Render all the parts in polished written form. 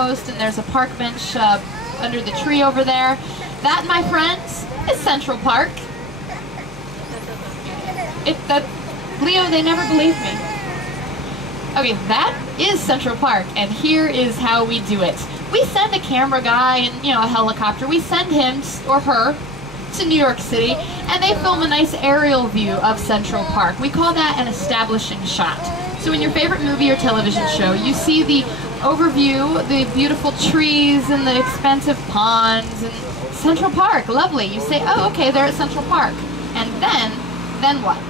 And there's a park bench under the tree over there. That, my friends, is Central Park. Leo, they never believed me. Okay, that is Central Park, and here is how we do it. We send a camera guy and, a helicopter. We send him or her to New York City, and they film a nice aerial view of Central Park. We call that an establishing shot. So in your favorite movie or television show, you see the overview, the beautiful trees and the expensive ponds and Central Park, lovely. You say, oh, okay, they're at Central Park. And then what?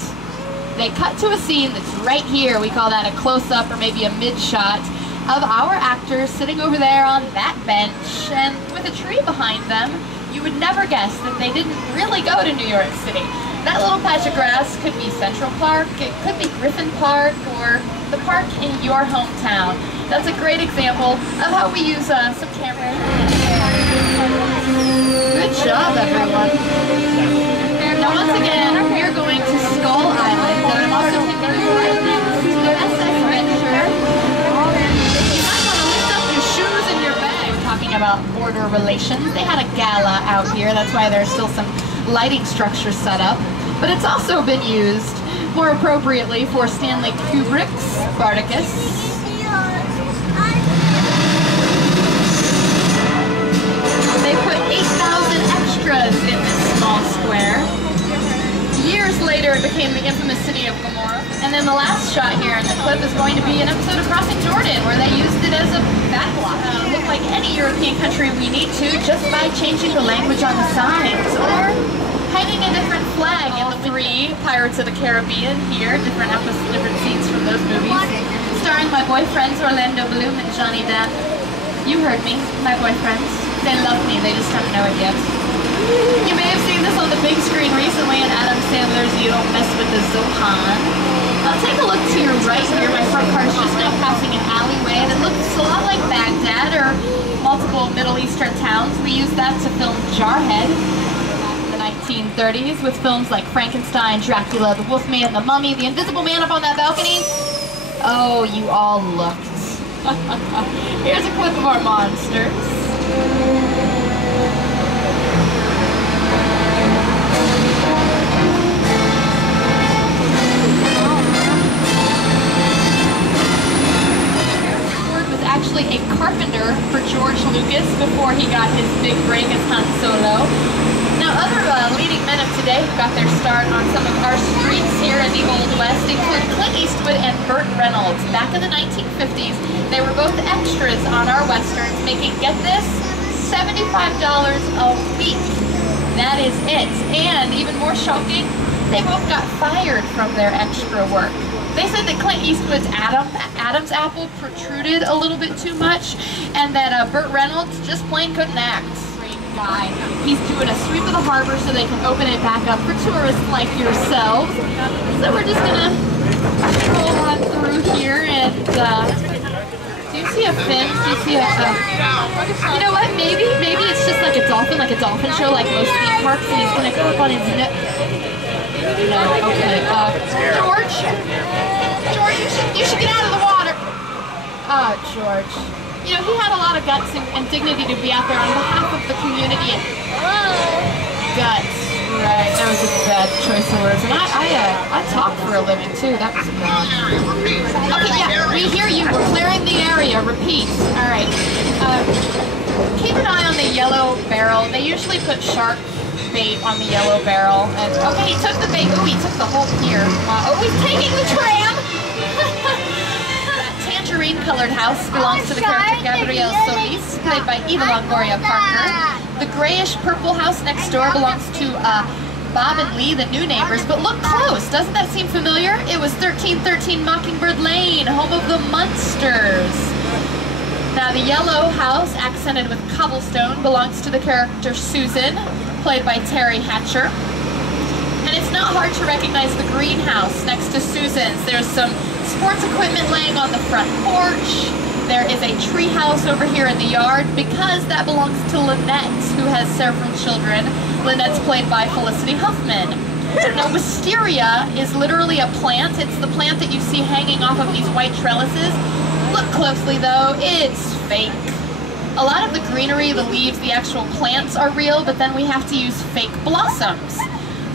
They cut to a scene that's right here. We call that a close-up or maybe a mid-shot of our actors sitting over there on that bench and with a tree behind them. You would never guess that they didn't really go to New York City. That little patch of grass could be Central Park, it could be Griffin Park, or the park in your hometown. That's a great example of how we use some cameras. Good job, everyone. Now once again, we're going to Skull Island, and I'm also taking you right next to the SS Venture. You might want to lift up your shoes and your bag, talking about border relations. They had a gala out here, that's why there's still some lighting structure set up. But it's also been used, more appropriately, for Stanley Kubrick's Spartacus. They put 8,000 extras in this small square. Years later, it became the infamous city of Gomorrah. And then the last shot here in the clip is going to be an episode of Crossing Jordan, where they used it as a backlot. Look like any European country we need to, just by changing the language on the signs, or hanging a different flag in the 3 Pirates of the Caribbean here, different episodes, different scenes from those movies, starring my boyfriends Orlando Bloom and Johnny Depp. You heard me, my boyfriends. They love me, they just don't know it yet. You may have seen this on the big screen recently in Adam Sandler's You Don't Mess with the Zohan. Take a look to your right here. My front car is just now passing an alleyway that looks a lot like Baghdad or multiple Middle Eastern towns. We used that to film Jarhead back in the 1930s with films like Frankenstein, Dracula, The Wolfman, The Mummy, The Invisible Man up on that balcony. Oh, you all looked. Here's a clip of our monsters. Ford was actually a carpenter for George Lucas before he got his big break as Han Solo. Now, other leading men of today who got their start on some of our streets here in the Old West include Clint Eastwood and Burt Reynolds. Back in the 1950s, they were both extras on our westerns, making, get this, $75 a week. That is it. And even more shocking, they both got fired from their extra work. They said that Clint Eastwood's Adam's apple protruded a little bit too much, and that Burt Reynolds just plain couldn't act. Guy. He's doing a sweep of the harbor so they can open it back up for tourists like yourselves. So we're just gonna roll on through here and do you see a fin? Do you see a you know what? Maybe it's just like a dolphin show like most theme parks, and he's gonna come up on his neck. No, okay. George, you should get out of the water. Ah, George. You know, he had a lot of guts and dignity to be out there on behalf of the community. And guts, right? That was a bad choice of words. And I talk for a living too. That was bad. Okay, yeah, we hear you. We're clearing the area. Repeat. All right. Keep an eye on the yellow barrel. They usually put shark bait on the yellow barrel. And okay, he took the bait. Ooh, he took the whole pier. Oh, he's taking the tram. Green-colored house belongs to the character Gabrielle Solis, played by Eva Longoria Parker. The grayish-purple house next door belongs to Bob and Lee, the new neighbors. But look close, doesn't that seem familiar? It was 1313 Mockingbird Lane, home of the Munsters. Now, the yellow house, accented with cobblestone, belongs to the character Susan, played by Terry Hatcher. And it's not hard to recognize the greenhouse next to Susan's. There's some sports equipment laying on the front porch. There is a tree house over here in the yard because that belongs to Lynette, who has several children. Lynette's played by Felicity Huffman. Now, wisteria is literally a plant. It's the plant that you see hanging off of these white trellises. Look closely, though. It's fake. A lot of the greenery, the leaves, the actual plants are real, but then we have to use fake blossoms.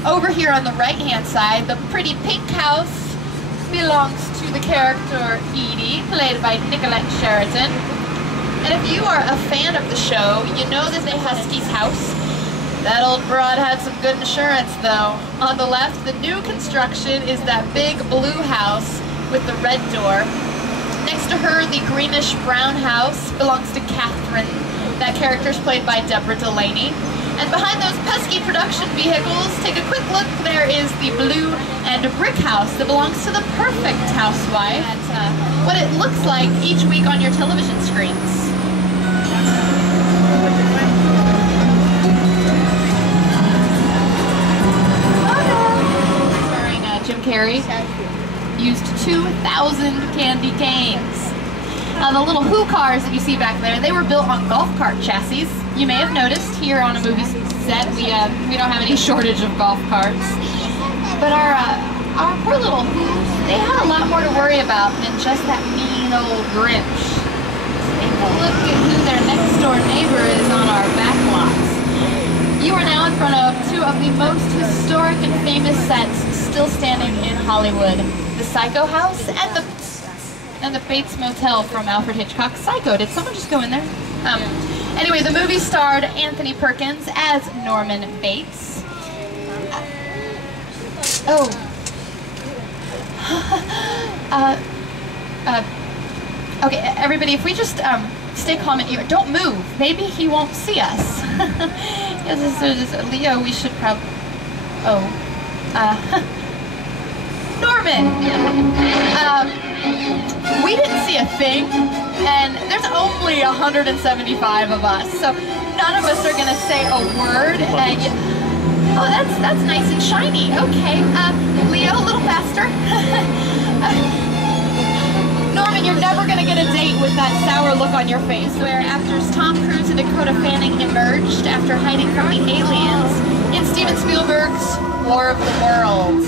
Over here on the right-hand side, the pretty pink house belongs to the character Edie, played by Nicolette Sheraton. And if you are a fan of the show, you know that they Husky's house. That old broad had some good insurance, though. On the left, the new construction is that big blue house with the red door. Next to her, the greenish-brown house belongs to Catherine. That character is played by Deborah Delaney. And behind those pesky production vehicles, take a quick look. There is the blue and brick house that belongs to the perfect housewife. That's what it looks like each week on your television screens. Jim Carrey used 2,000 candy canes. The little Who cars that you see back there, they were built on golf cart chassis. You may have noticed here on a movie set, we don't have any shortage of golf carts. But our poor little Who's, they had a lot more to worry about than just that mean old Grinch. Take a look at who their next door neighbor is on our back lots. You are now in front of two of the most historic and famous sets still standing in Hollywood. The Psycho House and the Bates Motel from Alfred Hitchcock's Psycho. Did someone just go in there? Anyway, the movie starred Anthony Perkins as Norman Bates. Okay, everybody, if we just stay calm and don't move. Maybe he won't see us. Leo, we should probably... Norman! We didn't see a thing, and there's only 175 of us, so none of us are gonna say a word, and oh, that's nice and shiny. Okay, Leo, a little faster. Norman, you're never gonna get a date with that sour look on your face. Where actors Tom Cruise and Dakota Fanning emerged after hiding from the aliens in Steven Spielberg's War of the Worlds.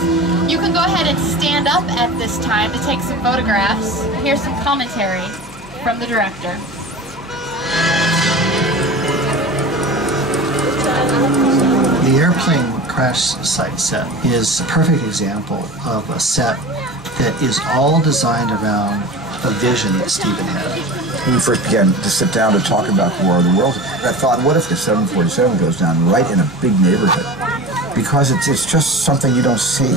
You can go ahead and stand up at this time to take some photographs. Here's some commentary from the director. The airplane crash site set is a perfect example of a set that is all designed around a vision that Steven had. When we first began to sit down to talk about the War of the Worlds, I thought, what if the 747 goes down right in a big neighborhood? Because it's just something you don't see.